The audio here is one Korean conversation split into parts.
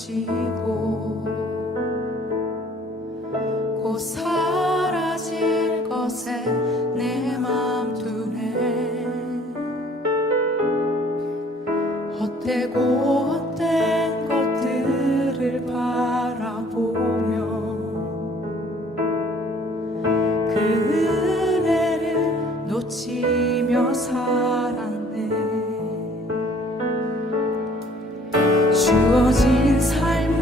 가지고 곧 사라질 것에 내 맘 두네. 헛되고 헛된 것들을 바라보며 그 은혜를 놓치며 살았네. 주어진 삶을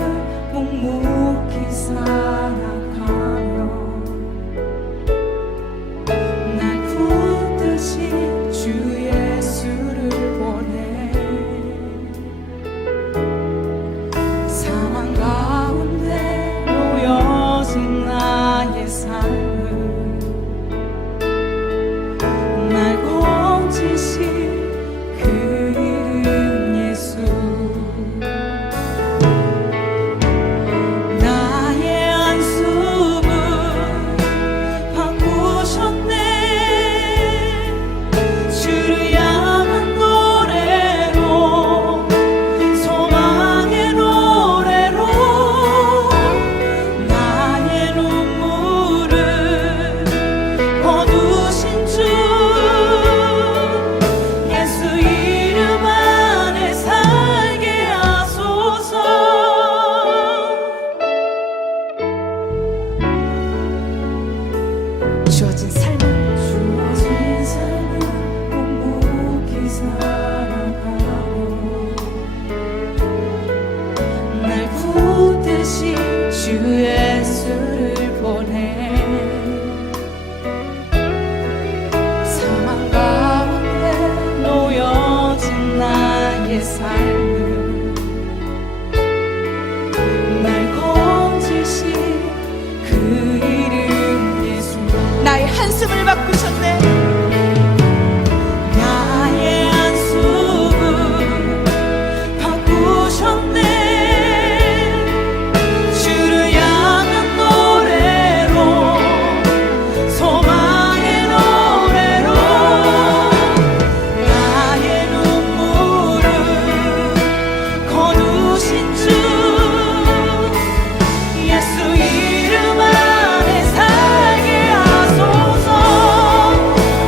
묵묵히 살아가며 날 붙듯이 주 예수를 보내. 사망 가운데 놓여진 나의 삶을 날 건지신 그 이름 예수. 나의 안수를 바꾸셨네. 주를 향한 노래로, 소망의 노래로 나의 눈물을 거두신 주 예수 이름 안에 살게 하소서. 주어진 삶을 묵묵히 살아가고 날 붙듯이 주 예수를 보내. 사망 가운데 놓여진 나의 삶을 날 건지신 그 이름 예수. 나의 한숨을 바꾸셨네. 나의 안수를 바꾸셨네. 주를 향한 노래로, 소망의 노래로 나의 눈물을 거두신 주 예수 이름 안에 살게 하소서.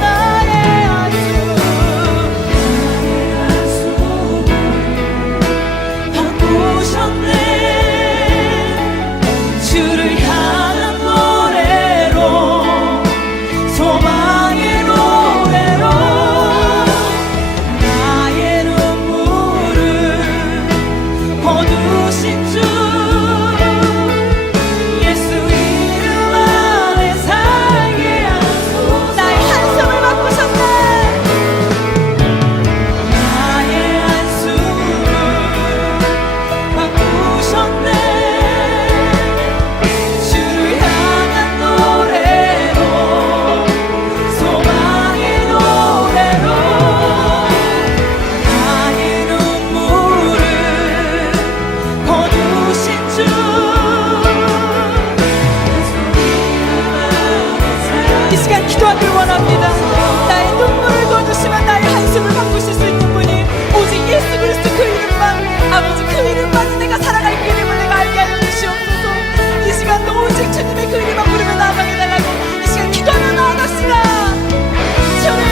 나의 안수를 바꾸셨네. 주를 향한 노래로, 소망의 노래로 나의 눈물을 거두신 주 예수 이름 안에 살게 하소서. 나의 한숨을 바꾸셨네. 나의 안수를 바꾸셨네. 주를 향한 노래로, 소망의 노래로 나의 눈물을 거두신 주 이 시간 기도하길 원합니다. 나의 눈물을 거두시면 나의 한숨을 바꾸실 수 있는 분이 오직 예수 그리스도 그 이름만, 아버지 그 이름만이 내가 살아갈 그 이름을 내가 알게 하여 주시옵소서. 이 시간도 오직 주님의 그 이름만 부르며 나아가게 달라고 이 시간 기도하며 나아갑시다. 주님,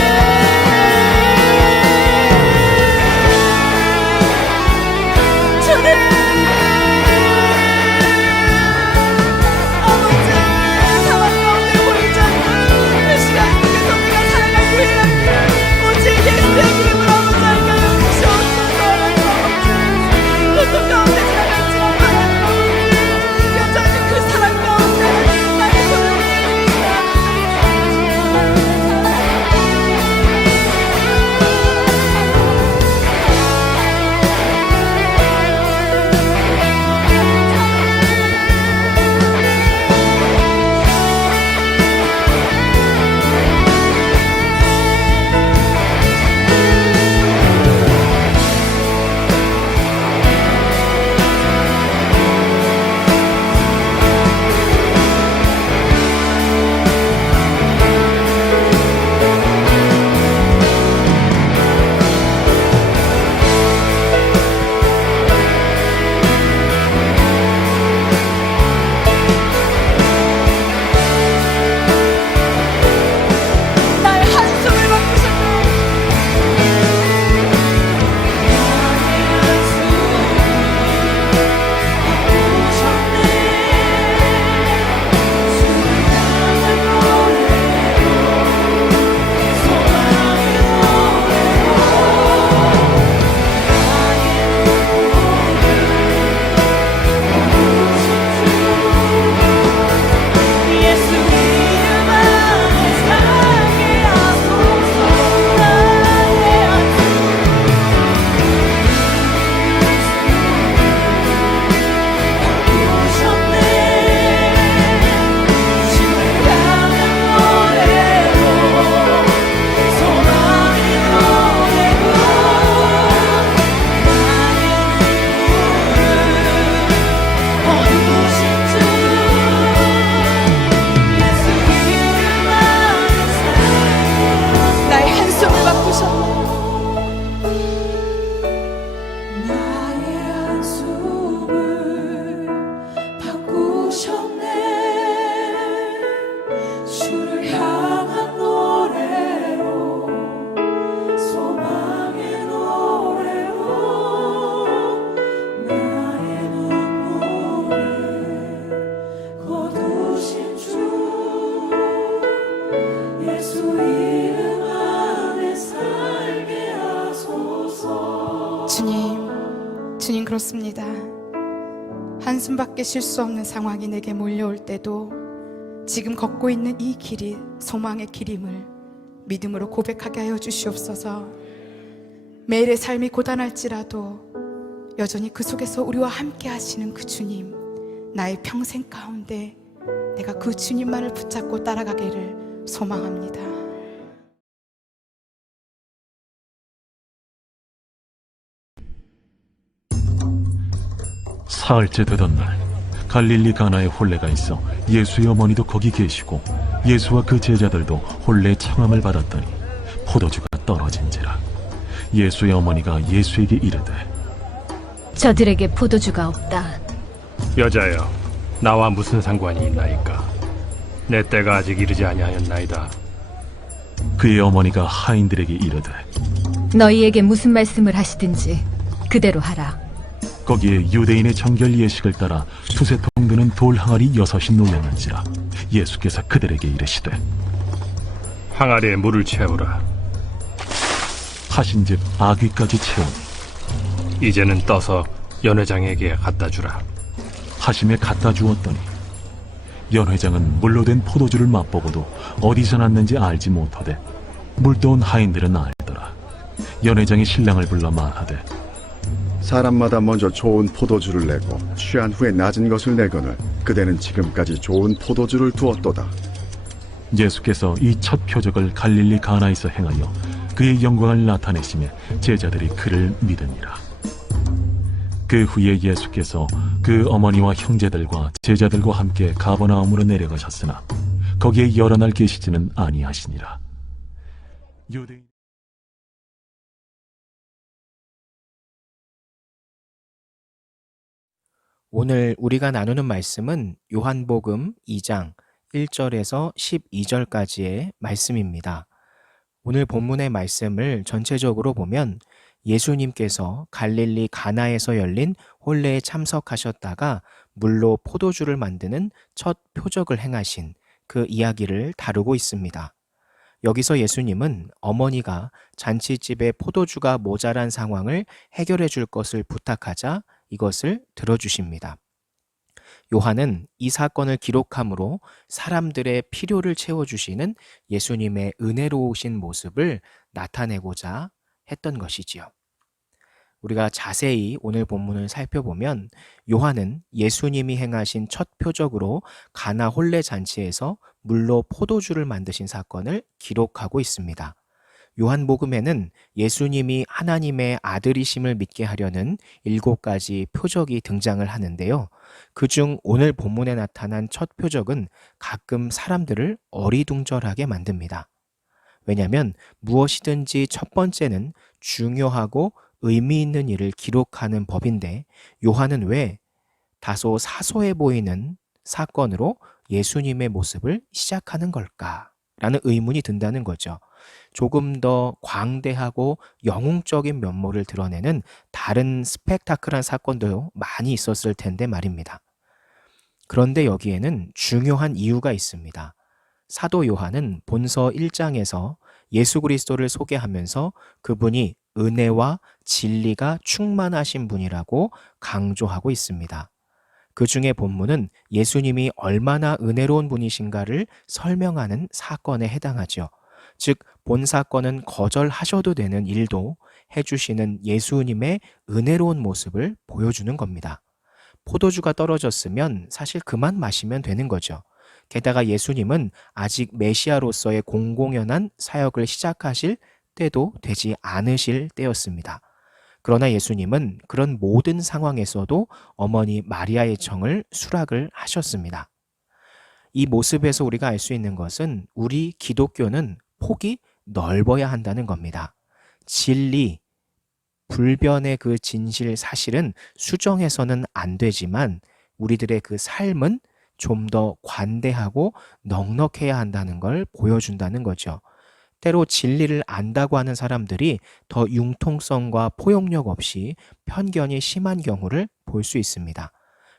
그렇습니다. 한숨밖에 쉴 수 없는 상황이 내게 몰려올 때도 지금 걷고 있는 이 길이 소망의 길임을 믿음으로 고백하게 하여 주시옵소서. 매일의 삶이 고단할지라도 여전히 그 속에서 우리와 함께 하시는 그 주님, 나의 평생 가운데 내가 그 주님만을 붙잡고 따라가기를 소망합니다. 사흘째 되던 날, 갈릴리 가나에 혼례가 있어 예수의 어머니도 거기 계시고 예수와 그 제자들도 혼례의 청함을 받았더니 포도주가 떨어진지라. 예수의 어머니가 예수에게 이르되, 저들에게 포도주가 없다. 여자여, 나와 무슨 상관이 있나이까? 내 때가 아직 이르지 아니하였나이다. 그의 어머니가 하인들에게 이르되, 너희에게 무슨 말씀을 하시든지 그대로 하라. 거기에 유대인의 정결 예식을 따라 두세 통 드는 돌 항아리 6이 놓였는지라. 예수께서 그들에게 이르시되, 항아리에 물을 채우라. 하신즉 아귀까지 채우니 이제는 떠서 연회장에게 갖다 주라. 하심에 갖다 주었더니 연회장은 물로 된 포도주를 맛보고도 어디서 났는지 알지 못하되 물떠온 하인들은 알더라. 연회장이 신랑을 불러 말하되, 사람마다 먼저 좋은 포도주를 내고 취한 후에 낮은 것을 내거늘 그대는 지금까지 좋은 포도주를 두었도다. 예수께서 이 첫 표적을 갈릴리 가나에서 행하여 그의 영광을 나타내시며 제자들이 그를 믿으니라. 그 후에 예수께서 그 어머니와 형제들과 제자들과 함께 가버나움으로 내려가셨으나 거기에 여러 날 계시지는 아니하시니라. 유대인 오늘 우리가 나누는 말씀은 요한복음 2장 1절에서 12절까지의 말씀입니다. 오늘 본문의 말씀을 전체적으로 보면 예수님께서 갈릴리 가나에서 열린 혼례에 참석하셨다가 물로 포도주를 만드는 첫 표적을 행하신 그 이야기를 다루고 있습니다. 여기서 예수님은 어머니가 잔치집에 포도주가 모자란 상황을 해결해 줄 것을 부탁하자 이것을 들어주십니다. 요한은 이 사건을 기록함으로 사람들의 필요를 채워주시는 예수님의 은혜로우신 모습을 나타내고자 했던 것이지요. 우리가 자세히 오늘 본문을 살펴보면 요한은 예수님이 행하신 첫 표적으로 가나 혼례 잔치에서 물로 포도주를 만드신 사건을 기록하고 있습니다. 요한복음에는 예수님이 하나님의 아들이심을 믿게 하려는 7가지 표적이 등장을 하는데요. 그중 오늘 본문에 나타난 첫 표적은 가끔 사람들을 어리둥절하게 만듭니다. 왜냐하면 무엇이든지 첫 번째는 중요하고 의미 있는 일을 기록하는 법인데 요한은 왜 다소 사소해 보이는 사건으로 예수님의 모습을 시작하는 걸까? 라는 의문이 든다는 거죠. 조금 더 광대하고 영웅적인 면모를 드러내는 다른 스펙타클한 사건도 많이 있었을 텐데 말입니다. 그런데 여기에는 중요한 이유가 있습니다. 사도 요한은 본서 1장에서 예수 그리스도를 소개하면서 그분이 은혜와 진리가 충만하신 분이라고 강조하고 있습니다. 그 중에 본문은 예수님이 얼마나 은혜로운 분이신가를 설명하는 사건에 해당하죠. 즉, 본 사건은 거절하셔도 되는 일도 해주시는 예수님의 은혜로운 모습을 보여주는 겁니다. 포도주가 떨어졌으면 사실 그만 마시면 되는 거죠. 게다가 예수님은 아직 메시아로서의 공공연한 사역을 시작하실 때도 되지 않으실 때였습니다. 그러나 예수님은 그런 모든 상황에서도 어머니 마리아의 청을 수락을 하셨습니다. 이 모습에서 우리가 알 수 있는 것은 우리 기독교는 폭이 넓어야 한다는 겁니다. 진리, 불변의 그 진실 사실은 수정해서는 안 되지만 우리들의 그 삶은 좀 더 관대하고 넉넉해야 한다는 걸 보여준다는 거죠. 때로 진리를 안다고 하는 사람들이 더 융통성과 포용력 없이 편견이 심한 경우를 볼 수 있습니다.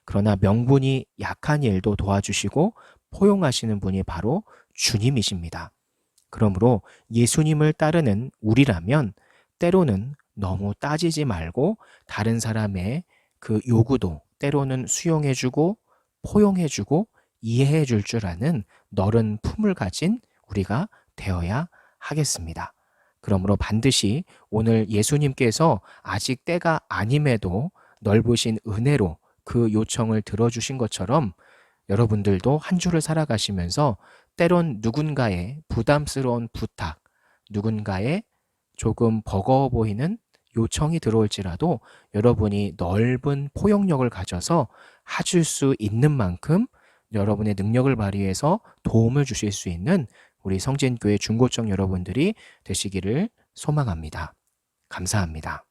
그러나 명분이 약한 일도 도와주시고 포용하시는 분이 바로 주님이십니다. 그러므로 예수님을 따르는 우리라면 때로는 너무 따지지 말고 다른 사람의 그 요구도 때로는 수용해주고 포용해주고 이해해줄 줄 아는 너른 품을 가진 우리가 되어야 하겠습니다. 그러므로 반드시 오늘 예수님께서 아직 때가 아님에도 넓으신 은혜로 그 요청을 들어주신 것처럼 여러분들도 한 주를 살아가시면서 때론 누군가의 부담스러운 부탁, 누군가의 조금 버거워 보이는 요청이 들어올지라도 여러분이 넓은 포용력을 가져서 해줄 수 있는 만큼 여러분의 능력을 발휘해서 도움을 주실 수 있는 우리 성진교회 중고청 여러분들이 되시기를 소망합니다. 감사합니다.